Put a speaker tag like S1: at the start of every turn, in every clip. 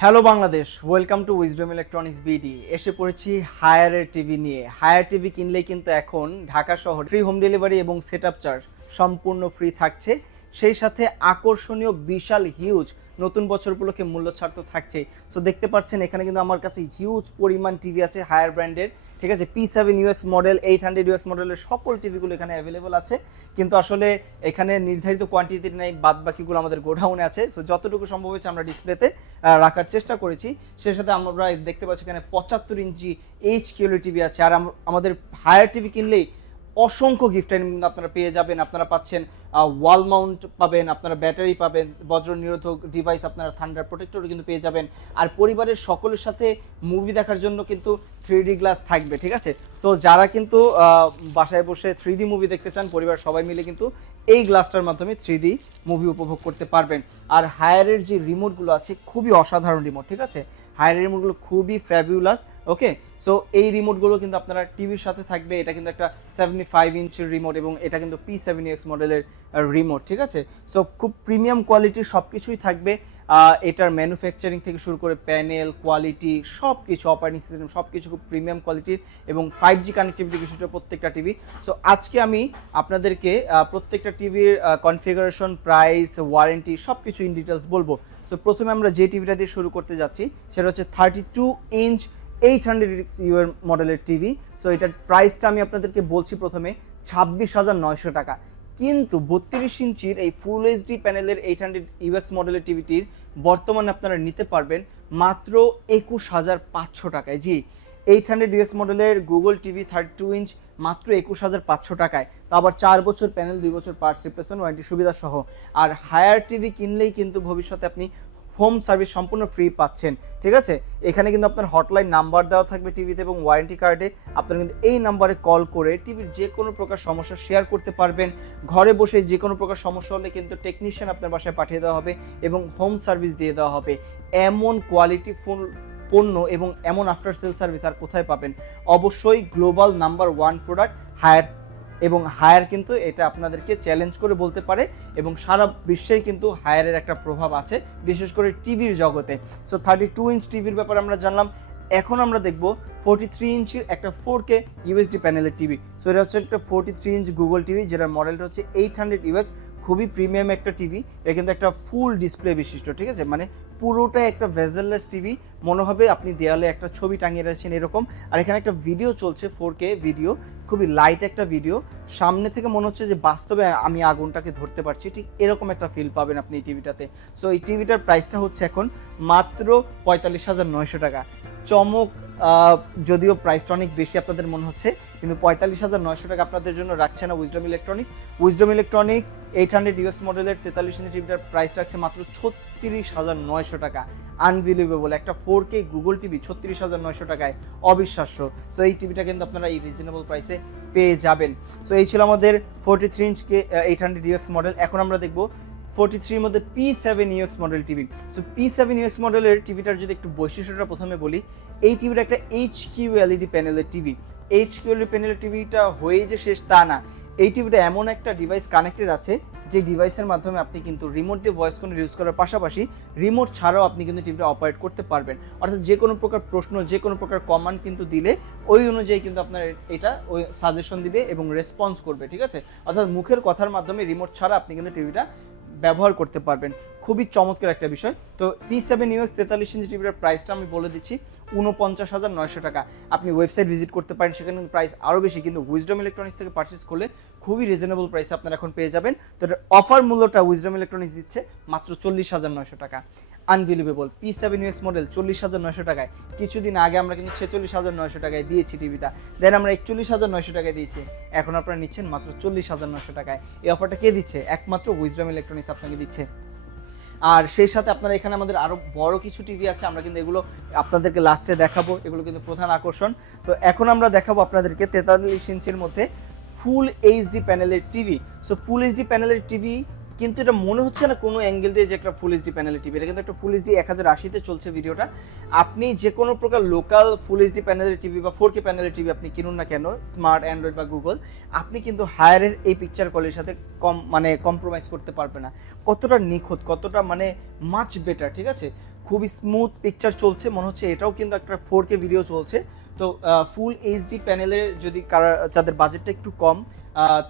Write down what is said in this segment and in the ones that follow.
S1: Hello Bangladesh welcome to Wisdom Electronics BD এসে পড়েছি হায়ারের টিভি নিয়ে। হায়ার টিভি কিনলে কিন্তু এখন ঢাকা শহর ফ্রি হোম ডেলিভারি এবং সেট আপ চার্জ সম্পূর্ণ ফ্রি থাকছে। সেই সাথে আকর্ষণীয়, বিশাল হিউজ নতুন বছর উপলক্ষে মূল্য ছাড় তো থাকছে। সো দেখতে পাচ্ছেন এখানে কিন্তু আমার কাছে হিউজ পরিমাণ টিভি আছে হায়ার ব্র্যান্ডের ঠিক আছে P seven UX model eight hundred UX মডেলের সকল টিভিগুলো এখানে অ্যাভেলেবল আছে। কিন্তু আসলে এখানে নির্ধারিত কোয়ান্টিটি নেই বাদ বাকিগুলো আমাদের গোডাউনে আছে। সো যতটুকু সম্ভব হয়েছে আমরা ডিসপ্লেতে রাখার চেষ্টা করেছি। সেই সাথে আমরা দেখতে পাচ্ছি এখানে পঁচাত্তর ইঞ্চি এইচ কিউলি টিভি আছে। আর আম- আমাদের হায়ার টিভি কিনলেই অসংখ্য গিফট আইটেম আপনারা পেয়ে যাবেন। আপনারা পাচ্ছেন ওয়াল মাউন্ট পাবেন, আপনারা ব্যাটারি পাবেন, বজ্র নিরোধক ডিভাইস আপনারা থান্ডার প্রোটেক্টর কিন্তু পেয়ে যাবেন। আর পরিবারের সকলের সাথে মুভি দেখার জন্য কিন্তু থ্রি গ্লাস থাকবে, ঠিক আছে? তো যারা কিন্তু বাসায় বসে থ্রি মুভি দেখতে চান, পরিবার সবাই মিলে কিন্তু এই গ্লাসটার মাধ্যমে থ্রি মুভি উপভোগ করতে পারবেন। আর হায়ারের যে রিমোটগুলো আছে, খুবই অসাধারণ রিমোট ঠিক আছে? হায়ারের রিমোটগুলো খুবই ফ্যাবিউলাস ওকে সো এই রিমোটগুলো কিন্তু আপনারা টিভির সাথে থাকবে, এটা কিন্তু একটা সেভেন্টি ফাইভ ইঞ্চের রিমোট এবং এটা কিন্তু পি সেভেন এক্স মডেলের রিমোট ঠিক আছে? সো খুব প্রিমিয়াম কোয়ালিটির সব কিছুই থাকবে এটার ম্যানুফ্যাকচারিং থেকে শুরু করে প্যানেল কোয়ালিটি সব কিছু অপারেটিং সিস্টেম সব কিছু খুব প্রিমিয়াম কোয়ালিটির এবং ফাইভ জি কানেক্টিভিটি বিশিষ্ট প্রত্যেকটা টিভি সো আজকে আমি আপনাদেরকে প্রত্যেকটা টিভির কনফিগারেশন প্রাইস ওয়ারেন্টি সব কিছু ইন ডিটেলস বলব। তো প্রথমে আমরা যে টিভিটা দিয়ে শুরু করতে যাচ্ছি, সেটা হচ্ছে thirty two inch eight hundred ইউএর মডেলের টিভি সো এটার প্রাইসটা আমি আপনাদেরকে বলছি প্রথমে ছাব্বিশ হাজার নয়শো টাকা। কিন্তু বত্রিশ ইঞ্চির এই ফুল এইচডি প্যানেলের এইট হান্ড্রেড ইউএক্স মডেলের টিভিটির বর্তমানে আপনারা নিতে পারবেন মাত্র একুশ হাজার পাঁচশো টাকায়। জি এইট হান্ড্রেড ইউএক্স মডেলের Google TV thirty two inch মাত্র একুশ হাজার পাঁচশো টাকায়। তো আবার চার বছর প্যানেল দুই বছর পার্টস রিপ্লেসমেন্ট ওয়ারেন্টি সুবিধা সহ। আর হায়ার টিভি কিনলেই কিন্তু ভবিষ্যতে আপনি হোম সার্ভিস সম্পূর্ণ ফ্রি পাচ্ছেন। ঠিক আছে? এখানে কিন্তু আপনার হটলাইন নাম্বার দেওয়া থাকবে টিভিতে এবং ওয়ারেন্টি কার্ডে আপনারা কিন্তু এই নাম্বারে কল করে টিভির যে কোনো প্রকার সমস্যা শেয়ার করতে পারবেন। ঘরে বসে যে কোনো প্রকার সমস্যা হলে কিন্তু টেকনিশিয়ান আপনার বাসায় পাঠিয়ে দেওয়া হবে এবং হোম সার্ভিস দিয়ে দেওয়া হবে। এমন কোয়ালিটি ফুল পণ্য এবং এমন আফটার সেল সার্ভিস আর কোথায় পাবেন? অবশ্যই global number one product Haier এবং হায়ার কিন্তু এটা আপনাদেরকে চ্যালেঞ্জ করে বলতে পারে এবং সারা বিশ্বেই কিন্তু হায়ারের একটা প্রভাব আছে, বিশেষ করে টিভির জগতে। সো থার্টি টু ইঞ্চ টিভির ব্যাপারে আমরা জানলাম। এখন আমরা দেখব ফোর্টি থ্রি ইঞ্চির একটা ফোর কে ইউএসডি প্যানেলের টিভি সো এটা হচ্ছে একটা forty three inch Google TV যেটার মডেলটা হচ্ছে এইট হান্ড্রেড ইউএক্স খুবই প্রিমিয়াম একটা টিভি এটা কিন্তু একটা ফুল ডিসপ্লে বিশিষ্ট, ঠিক আছে? মানে পুরোটাই একটা ভেজেললেস টিভি মনে হবে আপনি দেয়ালে একটা ছবি টাঙিয়ে রাখছেন এরকম। আর এখানে একটা ভিডিও চলছে ফোর কে ভিডিও খুবই লাইট একটা ভিডিও সামনে থেকে মনে হচ্ছে যে বাস্তবে আমি আগুনটাকে ধরতে পারছি। ঠিক এরকম একটা ফিল পাবেন আপনি এই টিভিটাতে সো এই টিভিটার প্রাইসটা হচ্ছে এখন মাত্র পঁয়তাল্লিশ হাজার নয়শো টাকা। চমক যদিও প্রাইসটা অনেক বেশি, আপনাদের মনে হচ্ছে কিন্তু পঁয়তাল্লিশ হাজার নয়শো টাকা আপনাদের জন্য রাখছে না Wisdom Electronics Wisdom Electronics eight hundred UX মডেলের তেতাল্লিশ ইঞ্চি টিভিটার প্রাইস রাখছে মাত্র ছত্রিশ হাজার নয়শো টাকা। আনবিলিভেবল একটা ফোর কে গুগল টিভি ছত্রিশ হাজার নয়শো টাকায় অবিশ্বাস্য। সো এই টিভিটা কিন্তু আপনারা এই রিজনেবল প্রাইসে পেয়ে যাবেন। সো এই ছিল আমাদের forty three inch K eight hundred UX model এখন আমরা দেখব ফোরটি থ্রির মধ্যে P seven UX model TV so P seven UX মডেলের টিভিটার যদি একটু বৈশিষ্ট্যটা প্রথমে বলি, এই টিভিটা একটা এইচ কিউ এলইডি প্যানেলের টিভি এইচ কিউ প্যানেলের টিভিটা হয়ে যে শেষ তা না। এই টিভিটা এমন একটা ডিভাইস কানেক্টেড আছে, যে ডিভাইসের মাধ্যমে আপনি কিন্তু রিমোট দিয়ে ভয়েস কন্ট্রোল ইউজ করার পাশাপাশি রিমোট ছাড়াও আপনি কিন্তু টিভিটা অপারেট করতে পারবেন। অর্থাৎ যে কোনো প্রকার প্রশ্ন, যে কোনো প্রকার কমান্ড কিন্তু দিলে ওই অনুযায়ী কিন্তু আপনার এটা ওই সাজেশন দিবে এবং রেসপন্স করবে, ঠিক আছে? অর্থাৎ মুখের কথার মাধ্যমে রিমোট ছাড়া আপনি কিন্তু টিভিটা ব্যবহার করতে পারবেন। খুবই চমৎকার একটা বিষয়। তো পি সেভেন ইউএক্স তেতাল্লিশ ইঞ্চি টিভিটার প্রাইসটা আমি বলে দিচ্ছি উনপঞ্চাশ হাজার নয়শো টাকা। আপনি ওয়েবসাইট ভিজিট করতে পারেন, সেখানে প্রাইস আরও বেশি, কিন্তু উইজডম ইলেকট্রনিক্স থেকে পারচেস করলে খুবই রিজনেবল প্রাইসে আপনারা এখন পেয়ে যাবেন। তো অফার মূল্যটা উইজডম ইলেকট্রনিক্স দিচ্ছে মাত্র চল্লিশ হাজার নয়শো টাকা। Unbelievable P seven UX model চল্লিশ হাজার নয়শো টাকায়। কিছুদিন আগে আমরা কিন্তু ছেচল্লিশ হাজার নয়শো টাকায় দিয়েছি টিভিটা। দেন আমরা একচল্লিশ হাজার নয়শো টাকায় দিয়েছি। এখন আপনারা নিচ্ছেন মাত্র চল্লিশ হাজার নয়শো টাকায়। এই অফারটা কে দিচ্ছে? একমাত্র উইজডম ইলেকট্রনিক্স আপনাকে দিচ্ছে। আর সেই সাথে আপনারা এখানে আমাদের আরও বড় কিছু টিভি আছে, আমরা কিন্তু এগুলো আপনাদেরকে লাস্টে দেখাবো। এগুলো কিন্তু প্রধান আকর্ষণ। তো এখন আমরা দেখাবো আপনাদেরকে তেতাল্লিশ ইঞ্চির মধ্যে ফুল এইচডি প্যানেলের টিভি। সো ফুল এইচডি প্যানেলের টিভি কিন্তু এটা মনে হচ্ছে না কোনো অ্যাঙ্গেল দিয়ে যে একটা ফুল এইচডি প্যানেলের টিভি এটা কিন্তু একটা ফুল এইচডি এক হাজার আশিতে চলছে ভিডিওটা আপনি যে কোনো প্রকার লোকাল ফুল এইচডি প্যানেলের টিভি বা ফোর কে প্যানেলের টিভি আপনি কিনুন না কেন স্মার্ট অ্যান্ড্রয়েড বা গুগল আপনি কিন্তু হায়ারের এই পিকচার কোয়ালিটির সাথে কম মানে কম্প্রোমাইজ করতে পারবে না। কতটা নিখুঁত, কতটা মানে মাচ বেটার ঠিক আছে? খুবই স্মুথ পিকচার চলছে, মনে হচ্ছে এটাও কিন্তু একটা ফোর কে ভিডিও চলছে। তো ফুল এইচডি প্যানেলের যদি কারা, যাদের বাজেটটা একটু কম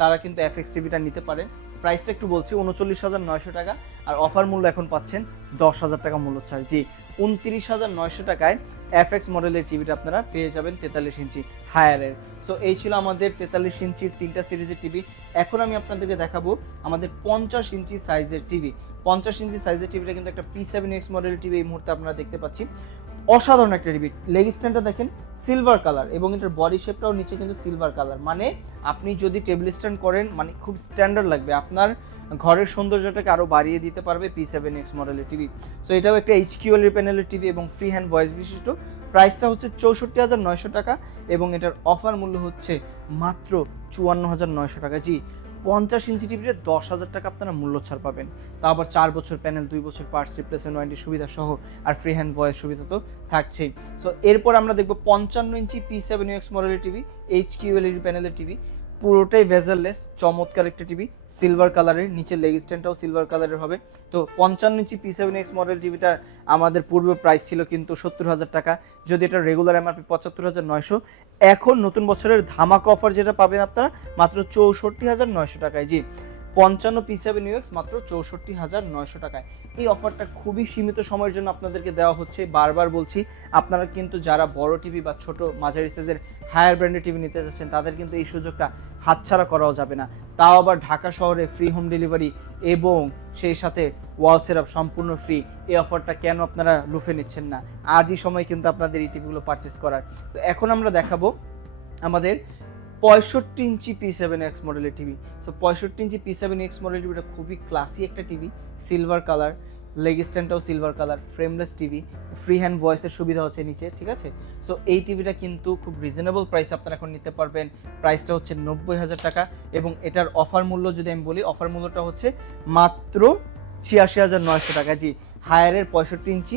S1: তারা কিন্তু এফএক্স টিভিটা নিতে পারেন। প্রাইসটা একটু বলছি, উনচল্লিশ হাজার নয়শো টাকা। আর অফার মূল্য এখন পাচ্ছেন দশ হাজার টাকা মূল্য ছাড়। জি, উনত্রিশ হাজার নয়শো টাকায় এফ এক্স মডেলের টিভিটা আপনারা পেয়ে যাবেন তেতাল্লিশ ইঞ্চি হায়ারের সো এই ছিল আমাদের তেতাল্লিশ ইঞ্চির তিনটা সিরিজের টিভি। এখন আমি আপনাদেরকে দেখাবো আমাদের পঞ্চাশ ইঞ্চি সাইজের টিভি। পঞ্চাশ ইঞ্চি সাইজের টিভিটা কিন্তু একটা পি সেভেন এক্স মডেলের টিভি এই মুহূর্তে আপনারা দেখতে পাচ্ছি। অসাধারণ একটা টিভি লেগ স্ট্যান্ডটা দেখেন সিলভার কালার এবং এটার বডি শেপটাও নিচে কিন্তু সিলভার কালার মানে আপনি যদি টেবিল স্ট্যান্ড করেন মানে খুব স্ট্যান্ডার্ড লাগবে। আপনার ঘরের সৌন্দর্যটাকে আরও বাড়িয়ে দিতে পারবে পি সেভেন এক্স মডেলের টিভি সো এটাও একটা এইচ কিউএল প্যানেলের টিভি এবং ফ্রি হ্যান্ড ভয়েস বিশিষ্ট প্রাইসটা হচ্ছে চৌষট্টি হাজার নয়শো টাকা এবং এটার অফার মূল্য হচ্ছে মাত্র চুয়ান্ন হাজার নয়শো টাকা। জি পঞ্চাশ ইঞ্চি টিভিতে দশ হাজার টাকা আপনারা মূল্য ছাড় পাবেন। তা আবার চার বছর প্যানেল দুই বছর পার্টস রিপ্লেসমেন্ট ওয়ারেন্টি সুবিধা সহ আর ফ্রি হ্যান্ড ভয়েস সুবিধা তো থাকছেই। সো এরপর আমরা দেখব পঞ্চান্ন ইঞ্চি পি সেভেন ইউএক্স মডেলের টিভি এইচ কিউ এলইডি প্যানেলের টিভি। পুরোটাই ভেজারলেস চমৎকার একটা টিভি সিলভার কালারের নিচে লেগ স্ট্যান্ডটাও সিলভার কালারের হবে। তো পঞ্চান্ন ইঞ্চি পি সেভেন এক্স মডেল টিভিটা আমাদের পূর্বে প্রাইস ছিল কিন্তু সত্তর হাজার টাকা। যদি এটা রেগুলার এমআরপি পঁচাত্তর হাজার নয়শো, এখন নতুন বছরের ধামাকা অফার যেটা পাবেন আপনারা, মাত্র চৌষট্টি হাজার নয়শো টাকায়। জি, পঞ্চান্ন পি সেভেন ইউএক্স মাত্র চৌষট্টি হাজার নয়শো টাকায়। এই অফারটা খুবই সীমিত সময়ের জন্য আপনাদেরকে দেওয়া হচ্ছে। বারবার বলছি, আপনারা কিন্তু যারা বড় টিভি বা ছোট মাঝারি সাইজের হায়ার ব্র্যান্ডের টিভি নিতে যাচ্ছেন, তাদের কিন্তু এই সুযোগটা হাতছাড়া করাও যাবে না। তাও আবার ঢাকা শহরে ফ্রি হোম ডেলিভারি এবং সেই সাথে ওয়াল সেরাপ সম্পূর্ণ ফ্রি এই অফারটা কেন আপনারা লুফে নিচ্ছেন না? আজই সময় কিন্তু আপনাদের এই টিভিগুলো পারচেস করার। তো এখন আমরা দেখাবো আমাদের পঁয়ষট্টি ইঞ্চি পি সেভেন এক্স মডেলের টিভি তো পঁয়ষট্টি ইঞ্চি পি সেভেন এক্স মডেল টিভিটা খুবই ক্লাসি একটা TV silver colour leg স্ট্যান্ডটাও silver colour frameless TV free hand ভয়েসের সুবিধা হচ্ছে নিচে, ঠিক আছে? সো এই টিভিটা কিন্তু খুব রিজনেবল প্রাইস আপনারা এখন নিতে পারবেন। প্রাইসটা হচ্ছে নব্বই হাজার টাকা এবং এটার অফার মূল্য যদি আমি বলি অফার মূল্যটা হচ্ছে মাত্র ছিয়াশি হাজার নয়শো টাকা। জি হায়ারের পঁয়ষট্টি ইঞ্চি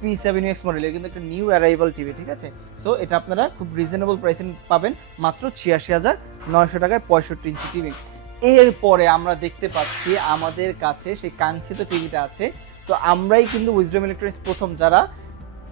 S1: পি সেভেন এক্স মডেলের কিন্তু একটা নিউ অ্যারাইভাল টিভি ঠিক আছে? সো এটা আপনারা খুব রিজনেবল প্রাইসে পাবেন মাত্র ছিয়াশি হাজার নয়শো টাকায় পঁয়ষট্টি ইঞ্চি টিভি এরপরে আমরা দেখতে পাচ্ছি আমাদের কাছে সেই কাঙ্ক্ষিত টিভিটা আছে। তো আমরাই কিন্তু উইজডম ইলেকট্রনিক্স প্রথম যারা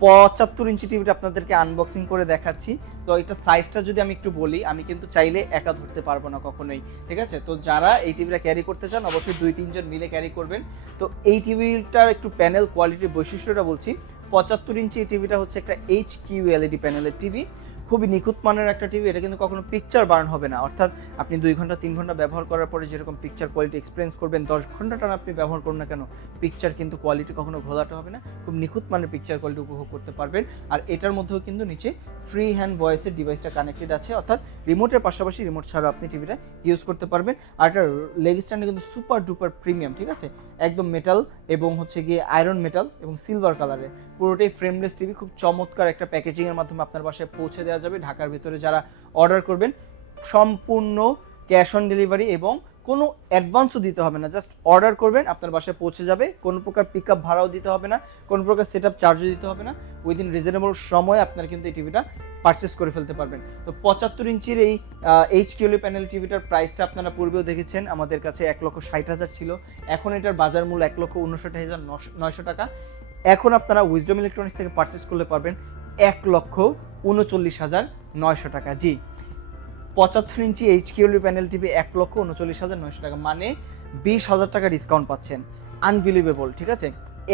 S1: পঁচাত্তর ইঞ্চি টিভিটা আপনাদেরকে আনবক্সিং করে দেখাচ্ছি। তো এটা সাইজটা যদি আমি একটু বলি, আমি কিন্তু চাইলে একা ধরতে পারব না কখনোই, ঠিক আছে? তো যারা এই টিভিটা ক্যারি করতে চান, অবশ্যই দুই তিনজন মিলে ক্যারি করবেন। তো এই টিভিটার একটু প্যানেল কোয়ালিটির বৈশিষ্ট্যটা বলছি। পঁচাত্তর ইঞ্চি টিভিটা হচ্ছে একটা এইচ কিউ এলইডি প্যানেলের টিভি। খুবই নিখুঁত মানের একটা টিভি, এটা কিন্তু কখনো পিকচার বার্ন হবে না। অর্থাৎ আপনি দুই ঘণ্টা, তিন ঘণ্টা ব্যবহার করার পরে যেরকম পিকচার কোয়ালিটি এক্সপিরিয়েন্স করবেন, দশ ঘণ্টা টান আপনি ব্যবহার করুন না কেন পিকচার কিন্তু কোয়ালিটি কখনো ঘোলাটা হবে না। খুব নিখুঁত মানের পিকচার কোয়ালিটি উপভোগ করতে পারবেন। আর এটার মধ্যেও কিন্তু নিচে ফ্রি হ্যান্ড ভয়েসের ডিভাইসটা কানেক্টেড আছে, অর্থাৎ রিমোটের পাশাপাশি রিমোট ছাড়াও আপনি টিভিটা ইউজ করতে পারবেন। আর এটার লেগ স্ট্যান্ডে কিন্তু সুপার ডুপার প্রিমিয়াম ঠিক আছে? একদম মেটাল এবং হচ্ছে গিয়ে আয়রন মেটাল এবং সিলভার কালারের পুরোটাই ফ্রেমলেস টিভি খুব চমৎকার একটা প্যাকেজিংয়ের মাধ্যমে আপনার বাসায় পৌঁছে দেওয়া যাবে। ঢাকার ভিতরে যারা অর্ডার করবেন, সম্পূর্ণ ক্যাশ অন ডেলিভারি এবং কোনো অ্যাডভান্সও দিতে হবে না। জাস্ট অর্ডার করবেন, আপনার বাসায় পৌঁছে যাবে। কোনো প্রকার পিক আপ ভাড়াও দিতে হবে না, কোনো প্রকার সেট আপ চার্জও দিতে হবে না। উইদিন রিজনেবল সময় আপনার কিন্তু এই টিভিটা পারচেস করে ফেলতে পারবেন। তো পঁচাত্তর ইঞ্চির এই এইচ কিউলি প্যানেল টিভিটার প্রাইসটা আপনারা পূর্বেও দেখেছেন। আমাদের কাছে এক লক্ষ ষাট হাজার ছিল। এখন এটার বাজার মূল্য এক লক্ষ উনষাট হাজার নয়শো টাকা। এখন আপনারা উইজডম ইলেকট্রনিক্স থেকে পারচেস করলে পারবেন এক লক্ষ উনচল্লিশ হাজার নয়শো টাকা। জি। পঁচাত্তর ইঞ্চি এইচ কিউলি প্যানেল টিভি এক লক্ষ উনচল্লিশ হাজার নয়শো টাকা। মানে বিশ হাজার টাকা ডিসকাউন্ট পাচ্ছেন। আনবিলিভেবল ঠিক আছে?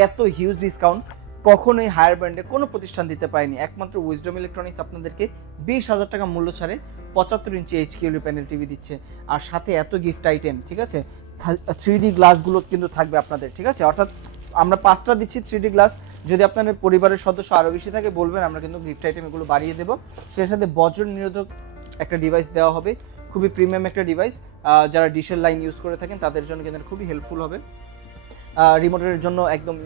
S1: এত হিউজ ডিসকাউন্ট কখনোই হায়ার ব্র্যান্ডে কোনো প্রতিষ্ঠান দিতে পারেনি। একমাত্র উইজডম ইলেকট্রনিক্স আপনাদেরকে বিশ হাজার টাকা মূল্য ছাড়ে পঁচাত্তর ইঞ্চি এইচ কিউলি প্যানেল টিভি দিচ্ছে। আর সাথে এত গিফট আইটেম ঠিক আছে? থ্রি ডি গ্লাসগুলো কিন্তু থাকবে আপনাদের, ঠিক আছে? অর্থাৎ আমরা পাঁচটা দিচ্ছি থ্রি ডি গ্লাস যদি আপনাদের পরিবারের সদস্য আরও বেশি থাকে, বলবেন, আমরা কিন্তু গিফট আইটেম এগুলো বাড়িয়ে দেবো। সেই সাথে বজ্র নিরোধক একটা ডিভাইস দেওয়া হবে। খুবই প্রিমিয়াম একটা ডিভাইস যারা ডিশের লাইন ইউজ করে থাকেন, তাদের জন্য কিন্তু খুবই হেল্পফুল হবে। রিমোটের জন্য একদম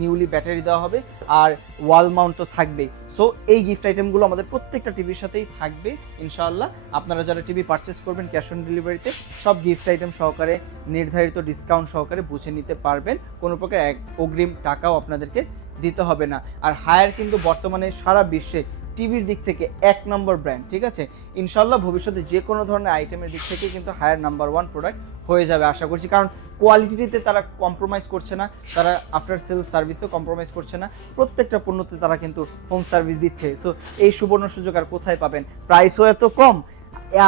S1: নিউলি ব্যাটারি দেওয়া হবে। আর ওয়াল মাউন্ট তো থাকবেই। সো এই গিফট আইটেমগুলো আমাদের প্রত্যেকটা টিভির সাথেই থাকবে, ইনশাআল্লাহ। আপনারা যারা টিভি পারচেস করবেন ক্যাশ অন ডেলিভারিতে সব গিফট আইটেম সহকারে, নির্ধারিত ডিসকাউন্ট সহকারে বুঝে নিতে পারবেন। কোনো প্রকার এক অগ্রিম টাকাও আপনাদেরকে দিতে হবে না। আর হায়ার কিন্তু বর্তমানে সারা বিশ্বে টিভির দিক থেকে এক নম্বর ব্র্যান্ড ঠিক আছে? ইনশাল্লাহ ভবিষ্যতে যে কোনো ধরনের আইটেমের দিক থেকে কিন্তু হায়ার নাম্বার ওয়ান প্রোডাক্ট হয়ে যাবে, আশা করছি। কারণ কোয়ালিটিতে তারা কম্প্রোমাইজ করছে না, তারা আফটার সেল সার্ভিসও কম্প্রোমাইজ করছে না, প্রত্যেকটা পণ্যতে তারা কিন্তু হোম সার্ভিস দিচ্ছে। সো এই সুবর্ণ সুযোগ আর কোথায় পাবেন? প্রাইসও এত কম,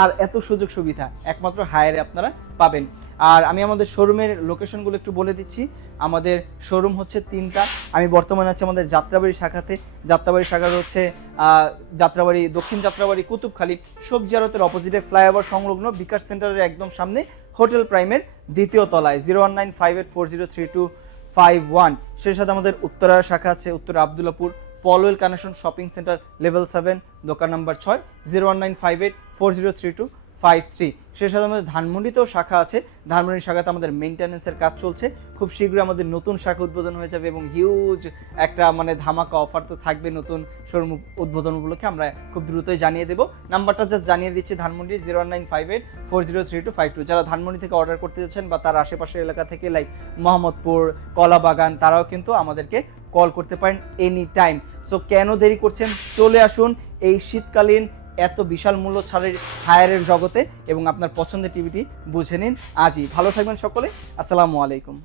S1: আর এত সুযোগ সুবিধা একমাত্র হায়ারে আপনারা পাবেন। আর আমি আমাদের শোরুমের লোকেশনগুলো একটু বলে দিচ্ছি। আমাদের শোরুম হচ্ছে তিনটা। আমি বর্তমানে আছি আমাদের যাত্রাবাড়ি শাখাতে। যাত্রাবাড়ি শাখা হচ্ছে যাত্রাবাড়ি, দক্ষিণ যাত্রাবাড়ি, কুতুবখালী, সবজি আড়তের অপোজিটে ফ্লাইওভার সংলগ্ন বিকাশ সেন্টারের একদম সামনে হোটেল প্রাইমের দ্বিতীয় তলায় zero one nine five eight four zero three two five one সেই সাথে আমাদের উত্তরা শাখা আছে, Uttara Abdullahpur, Polwel connection shopping centre level seven দোকান নাম্বার ছয় zero one nine five eight four zero three two five three. সেই সাথে আমাদের ধানমন্ডিতেও শাখা আছে। ধানমন্ডি শাখাতে আমাদের মেনটেন্যান্সের কাজ চলছে। খুব শীঘ্রই আমাদের নতুন শাখা উদ্বোধন হয়ে যাবে এবং হিউজ একটা মানে ধামাকা অফার তো থাকবে নতুন শোরুম উদ্বোধন উপলক্ষে। আমরা খুব দ্রুতই জানিয়ে দেবো। নাম্বারটা জাস্ট জানিয়ে দিচ্ছি Dhanmondi zero nine five eight four zero three two five two যারা ধানমন্ডি থেকে অর্ডার করতে যাচ্ছেন বা তার আশেপাশের এলাকা থেকে লাইক মোহাম্মদপুর, কলাবাগান, তারাও কিন্তু আমাদেরকে কল করতে পারেন এনি টাইম সো কেন দেরি করছেন? চলে আসুন এই শীতকালীন এত বিশাল মূল্য ছাড়ের হায়ারের জগতে এবং আপনার পছন্দের টিভিটি বুঝে নিন। আজই ভালো থাকবেন সকলে। আসসালামু আলাইকুম।